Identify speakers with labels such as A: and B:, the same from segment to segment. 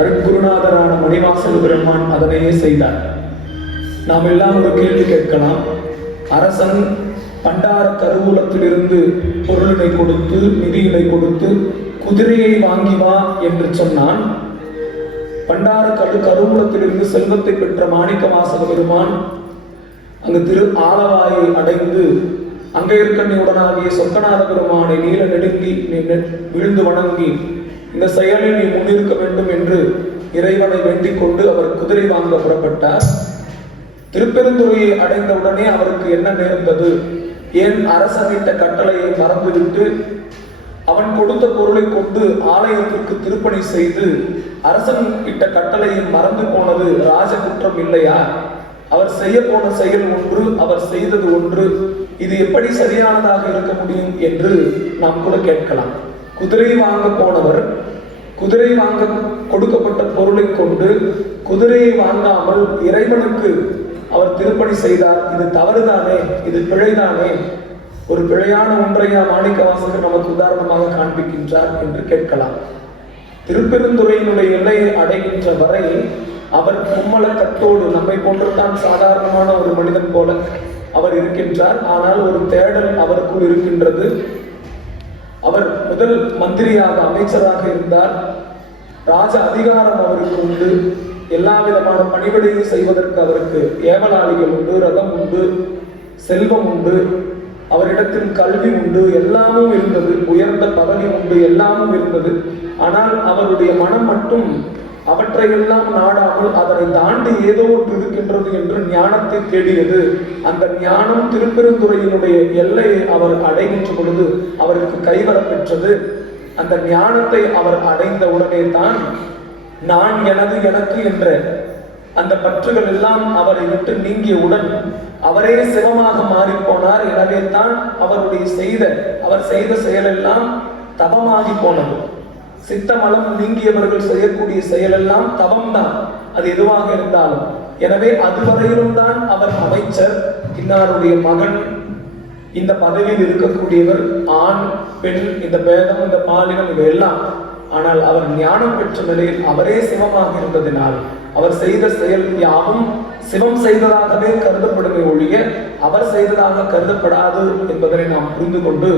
A: அருட்குருநாதரான மணிவாசல் பெருமான் அதனையே செய்தார். நாம் எல்லாம் ஒரு கேள்வி கேட்கலாம். அரசன் பண்டார கருவூலத்திலிருந்து பொருளினை கொடுத்து நிதியினை கொடுத்து குதிரையை வாங்கி வா என்று சொன்னான். பண்டார கரு கருவூலத்திலிருந்து செல்வத்தை பெற்ற மாணிக்க வாசக பெருமான் அங்கு திரு ஆலவாயை அடைந்து அங்கே இருக்கண்ணியுடனாகிய சொக்கநாத பெருமானை நீல நெடுங்கி விழுந்து வணங்கி இந்த செயலில் நீ முன்னிருக்க வேண்டும் என்று இறைவனை வேண்டிக் கொண்டு அவர் குதிரை வாங்க புறப்பட்டார். திருப்பெருந்துறையை அடைந்தவுடனே அவருக்கு என்ன நேர்ந்தது? ஏன் அரசனிட்ட கட்டளையை மறந்துவிட்டு அவன் கொடுத்த பொருளை கொண்டு ஆலயத்திற்கு திருப்பணி செய்து அரசன் இட்ட கட்டளையை மறந்து போனது ராஜ குற்றம் இல்லையா? அவர் செய்ய போன செயல் ஒன்று அவர் செய்தது ஒன்று. இது எப்படி சரியானதாக இருக்க முடியும் என்று நாம் கூட கேட்கலாம். குதிரை வாங்க போனவர் குதிரை வாங்க கொடுக்கப்பட்ட பொருளை கொண்டு குதிரையை வாங்காமல் இறைவனுக்கு அவர் திருப்பணி செய்தார். இது தவறுதானே? இது பிழைதானே? ஒரு பிழையான ஒன்றையா மாணிக்க வாசகர் நமக்கு உதாரணமாக காண்பிக்கின்றார் என்று கேட்கலாம். திருப்பெருந்துறையினுடைய எல்லையை அடைகின்ற வரை அவர் கும்மல கட்டோடு நம்மை போன்றுதான் சாதாரணமான ஒரு மனிதன் போல அவர் இருக்கின்றார். ஆனால் ஒரு தேடல் அவருக்குள் இருக்கின்றது. அவர் முதல் மந்திரியாக அமைச்சராக இருந்தார். ராஜ அதிகாரம் அவருக்கு உண்டு. எல்லா விதமான பணிகளையும் செய்வதற்கு அவருக்கு ஏவலாளிகள் உண்டு ரதம் உண்டு செல்வம் உண்டு அவரிடத்தில் கல்வி உண்டு எல்லாமும் இருந்தது. உயர்ந்த பதவி உண்டு எல்லாமும் இருந்தது. ஆனால் அவருடைய மனம் மட்டும் அவற்றையெல்லாம் நாடாமல் அதனை தாண்டி ஏதோ ஒன்று இருக்கின்றது என்று ஞானத்தை தேடியது. அந்த ஞானம் திருப்பெருந்துறையினுடைய எல்லையை அவர் அடைகின்ற பொழுது அவருக்கு கைவரப்பெற்றது அந்த ஞானத்தை அவர் அடைந்த உடனே தான் நான் எனது எனக்கு என்ற அந்த பற்றுகள் எல்லாம் அவரை விட்டு நீங்கியவுடன் அவரே சிவமாக மாறி போனார் எனவே தான் அவருடைய செய்த அவர் செய்த செயலெல்லாம் தபமாகி போனது. சித்தமலம் நீங்கியவர்கள் செய்யக்கூடிய செயலெல்லாம் தவம்தான். அது எதுவாக இருந்தாலும். எனவே அதுவரையிலும் தான் அவர் அமைச்சர் இன்னாருடைய மகன். இந்த பதவியில் இருக்கக்கூடியவர் ஆண் பெண் இந்த பேதம் இந்த பாலினம் இவையெல்லாம். ஆனால் அவர் ஞானம் பெற்ற நிலையில் அவரே சிவமாக இருந்ததினால் அவர் செய்த செயல் யாவும் சிவம் செய்ததாகவே கருதப்படுமே ஒழிய அவர் செய்ததாக கருதப்படாது என்பதனை நாம் புரிந்து கொண்டு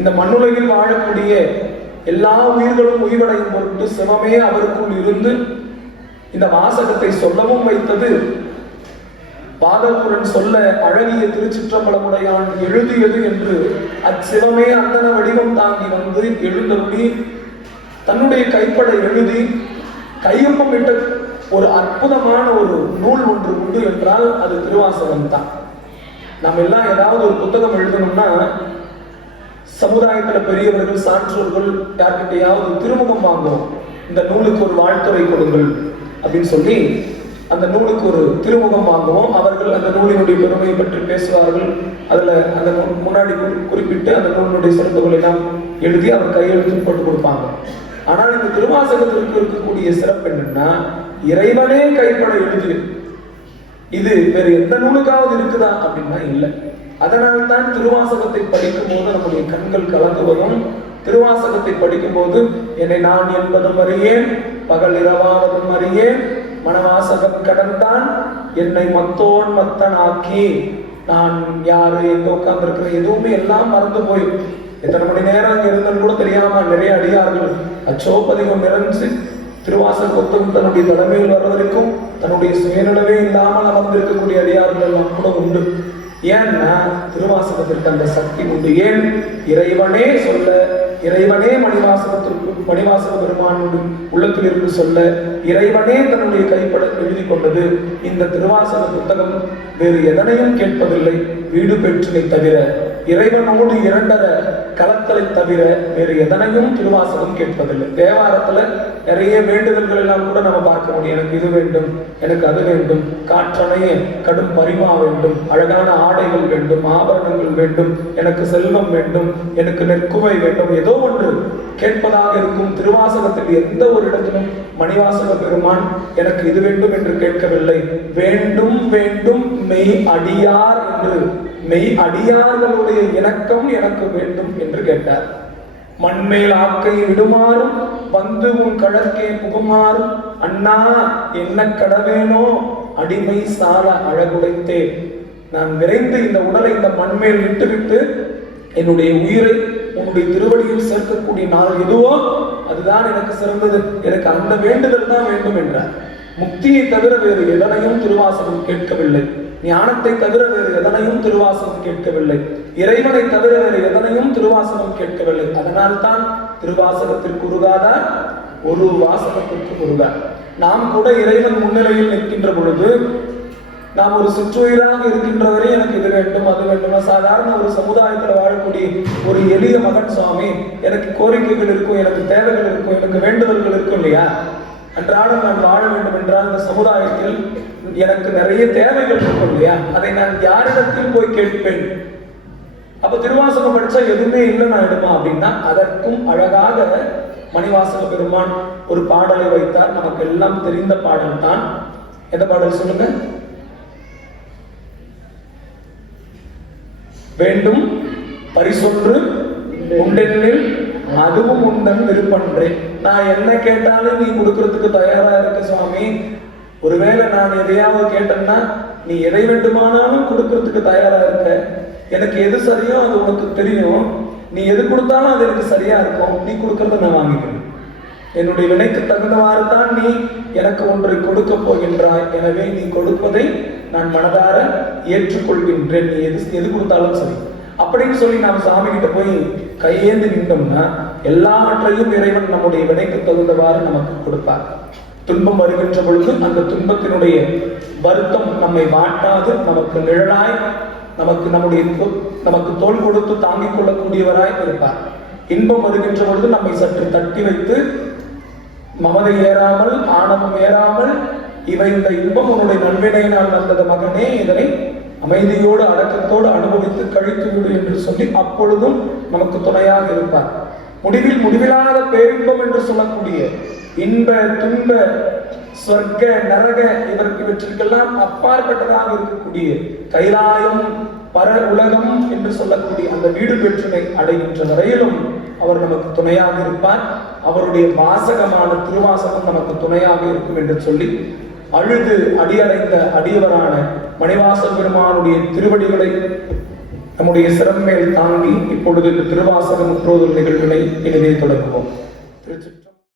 A: இந்த மண்ணுலகில் வாழக்கூடிய எல்லா உயிர்களும் உயிரடையும் பொருட்டு சிவமே அவருக்குள் இருந்து இந்த வாசகத்தை சொல்லவும் வைத்தது. பாதகுரன் சொல்ல அழகிய திருச்சிற்றம்பலமுடையான் எழுதியது என்று அச்சிவமே அந்தன வடிவம் தாங்கி வந்து எழுந்தருளி தன்னுடைய கைப்பட எழுதி கையொப்பமிட்ட ஒரு அற்புதமான ஒரு நூல் ஒன்று உண்டு என்றால் அது திருவாசகம் தான் நம்ம எல்லாம் ஏதாவது ஒரு புத்தகம் எழுதணும்னா சமுதாயத்துல பெரியவர்கள் சான்றோர்கள் யார்கிட்டையாவது திருமுகம் வாங்கும் இந்த நூலுக்கு ஒரு வாழ்த்துறை கொடுங்கள் அப்படின்னு சொல்லி அந்த நூலுக்கு ஒரு திருமுகம் வாங்குவோம். அவர்கள் அந்த நூலினுடைய பெருமையை பற்றி பேசுவார்கள். அதுல அந்த முன்னாடி குறிப்பிட்டு அந்த நூலினுடைய சிறப்புகளை எல்லாம் எழுதி அவர் கையெழுத்து போட்டு கொடுப்பாங்க. ஆனால் இந்த திருவாசகத்திற்கு இருக்கக்கூடிய சிறப்பு என்னன்னா இறைவனே கைப்பட எழுதியது இது வேறு எந்த நூலுக்காவது இருக்குதா அப்படின்னா இல்லை. அதனால் தான் திருவாசகத்தை படிக்கும் போது நம்முடைய கண்கள் கலங்குவதும் திருவாசகத்தை படிக்கும் போது என்னை நான் என்பதும் அறியேன் பகல் இரவாவதும் அறியேன் மனவாசகம் கடந்தான் என்னை மத்தோன் மத்தன் ஆக்கி நான் யாரு எங்க உட்கார்ந்துருக்கிறேன் எதுவுமே எல்லாம் மறந்து போய். எத்தனை மணி நேரம் அங்க கூட தெரியாம நிறைய அடியார்கள். அச்சோப்பதிகம் நிறைஞ்சு திருவாசக கொத்தம் தன்னுடைய தலைமையில் வர்றதற்கும் தன்னுடைய சுயநிலவே இல்லாமல் அமர்ந்திருக்கக்கூடிய அடியார்கள் எல்லாம் கூட உண்டு. ஏன்னா திருவாசகத்திற்கு அந்த சக்தி உண்டு. ஏன்? இறைவனே சொல்ல இறைவனே மணிவாசகத்திற்கு மணிவாசக பெருமானுடைய உள்ளத்தில் இருந்து சொல்ல இறைவனே தன்னுடைய கைப்பட எழுதி கொண்டது. இந்த திருவாசக புத்தகம் வேறு எதனையும் கேட்பதில்லை. வீடு பெற்றினை தவிர. இறைவனோடு இரண்டர களத்தலை தவிர வேறு எதனையும் திருவாசகம் கேட்பதில்லை. தேவாரத்துல நிறைய வேண்டுதல்கள் எல்லாம் கூட நம்ம பார்க்க முடியும். எனக்கு இது வேண்டும் எனக்கு அது வேண்டும் காற்றணைய கடும் பரிமா வேண்டும் அழகான ஆடைகள் வேண்டும் ஆபரணங்கள் வேண்டும் எனக்கு செல்வம் வேண்டும் எனக்கு நெற்குவை வேண்டும் ஏதோ ஒன்று கேட்பதாக இருக்கும் திருவாசகத்தில் எந்த ஒரு இடத்திலும் மணிவாசக பெருமான் எனக்கு இது வேண்டும் என்று கேட்கவில்லை. வேண்டும் வேண்டும் மெய் அடியார் என்று மெய் அடியார்களுடைய இணக்கம் எனக்கு வேண்டும் என்று கேட்டார். மண்மேல் ஆக்கை விடுமாறும் வந்து உன் கழற்கே புகுமாறும் அண்ணா என்ன கடவேனோ அடிமை சால அழகுடைத்தே நான் விரைந்து இந்த உடலை இந்த மண்மேல் விட்டுவிட்டு என்னுடைய உயிரை உன்னுடைய திருவடியில் சேர்க்கக்கூடிய நாள் எதுவோ அதுதான் எனக்கு சிறந்தது. எனக்கு அந்த வேண்டுதல் தான் வேண்டும் என்றார். முக்தியை தவிர வேறு எதனையும் திருவாசகம் கேட்கவில்லை. ஞானத்தை தவிர வேறு எதனையும் திருவாசகம் கேட்கவில்லை. இறைவனை தவிர வேறு எதனையும் திருவாசகம் கேட்கவில்லை. அதனால் தான் திருவாசகத்திற்கு உருகாதார் ஒரு வாசகத்திற்கு உருகார். நாம் கூட இறைவன் முன்னிலையில் நிற்கின்ற பொழுது நாம் ஒரு சிற்றுயிராக இருக்கின்றவரே எனக்கு இது வேண்டும் அது வேண்டும் சாதாரண ஒரு சமுதாயத்தில் வாழக்கூடிய ஒரு எளிய மகன் சுவாமி எனக்கு கோரிக்கைகள் இருக்கும் எனக்கு தேவைகள் இருக்கும் எனக்கு வேண்டுதல்கள் இருக்கும் இல்லையா? அன்றாடம் நான் வாழ வேண்டும் என்றால் இந்த சமுதாயத்தில் எனக்கு நிறைய தேவைகள் இருக்கும் இல்லையா? அதை நான் யாரிடத்தில் போய் கேட்பேன்? அப்ப திருவாசகம் படிச்சா எதுவுமே இல்லை நான் எடுமா அப்படின்னா அதற்கும் அழகாக மணிவாசக பெருமான் ஒரு பாடலை வைத்தார். நமக்கு எல்லாம் தெரிந்த பாடல் தான். எந்த பாடல் சொல்லுங்க? வேண்டும் பரிசொன்று உண்டெண்ணில் அதுவும் உண்டன் விருப்பன்றே. நான் என்ன கேட்டாலும் நீ கொடுக்கறதுக்கு தயாரா இருக்க சுவாமி. ஒருவேளை நான் எதையாவது கேட்டேன்னா நீ எதை வேண்டுமானாலும் கொடுக்கறதுக்கு தயாரா இருக்க. எனக்கு எது சரியோ அது உனக்கு தெரியும். நீ எது கொடுத்தாலும் அது எனக்கு சரியா இருக்கும். நீ கொடுக்கறத நான் வாங்கிக்கிறேன். என்னுடைய வினைக்கு தகுந்தவாறு தான் நீ எனக்கு ஒன்றை கொடுக்க போகின்றாய். எனவே நீ கொடுப்பதை நான் மனதார ஏற்றுக்கொள்கின்றேன். நீ எது எது கொடுத்தாலும் சரி. அப்படின்னு சொல்லி நாம் சாமி கிட்ட போய் கையேந்து நின்றோம்னா எல்லாவற்றையும் இறைவன் நம்முடைய வினைக்கு தகுந்தவாறு நமக்கு கொடுப்பார். துன்பம் வருகின்ற பொழுது அந்த துன்பத்தினுடைய வருத்தம் நம்மை வாட்டாது நமக்கு நிழலாய் நமக்கு நம்முடைய நமக்கு தோள் கொடுத்து தாங்கிக் கொள்ளக்கூடியவராய் இருப்பார். இன்பம் வருகின்ற பொழுது நம்மை சற்று தட்டி வைத்து மமதை ஏறாமல் ஆணவம் ஏறாமல் இவை இந்த இன்பம் உன்னுடைய நன்வினையினால் வந்தது மகனே இதனை அமைதியோடு அடக்கத்தோடு அனுபவித்து கழித்து விடு என்று சொல்லி அப்பொழுதும் நமக்கு துணையாக இருப்பார். முடிவில் முடிவில்லாத பேரின்பம் என்று சொல்லக்கூடிய இன்ப துன்ப சொர்க்க நரக இதற்கு இவற்றிற்கெல்லாம் அப்பாற்பட்டதாக இருக்கக்கூடிய கைலாயம் பர உலகம் என்று சொல்லக்கூடிய அந்த வீடு பெற்றுமை அடைகின்ற வரையிலும் அவர் நமக்கு துணையாக இருப்பார். அவருடைய வாசகமான திருவாசகம் நமக்கு துணையாக இருக்கும் என்று சொல்லி அழுது அடியடைந்த அடியவரான மணிவாசல் பெருமானுடைய திருவடிகளை நம்முடைய சிறமேல் தாங்கி இப்பொழுது இந்த திருவாசக முற்றோதல் நிகழ்வினை இனிதே தொடங்குவோம்.